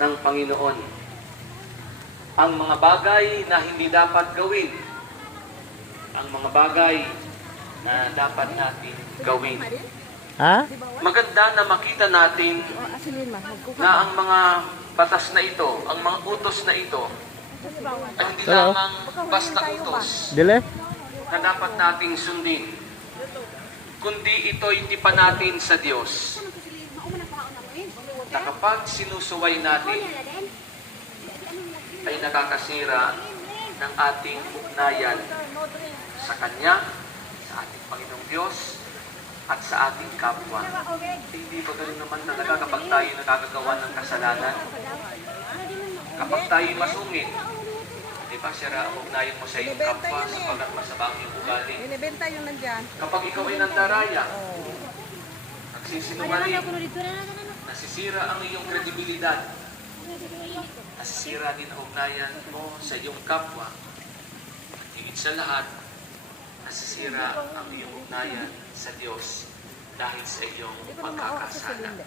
ng Panginoon. Ang mga bagay na hindi dapat gawin, ang mga bagay na dapat natin gawin. Ha? Maganda na makita natin na ang mga batas na ito, ang mga utos na ito, ay hindi Hello? lamang basta utos Dile? na dapat nating sundin, kundi ito'y tipan natin sa Diyos na kapag sinusuway natin ay nakakasira ng ating ugnayan sa Kanya, sa ating Panginoong Diyos, at sa ating kapwa. Hindi ba ganun naman talaga kapag tayo nakakagawa ng kasalanan? Kapag tayo masungit, di ba, sira ang ugnayan mo sa iyong kapwa sapagkat masama ang iyong ugali. Binibenta yung nandyan. Kapag ikaw ay nandaraya, nagsisinungaling, nasisira ang iyong kredibilidad, nasisira din ang ugnayan mo sa iyong kapwa, at higit sa lahat, nasisira ang iyong ugnayan sa Diyos dahil sa iyong pagkakasala.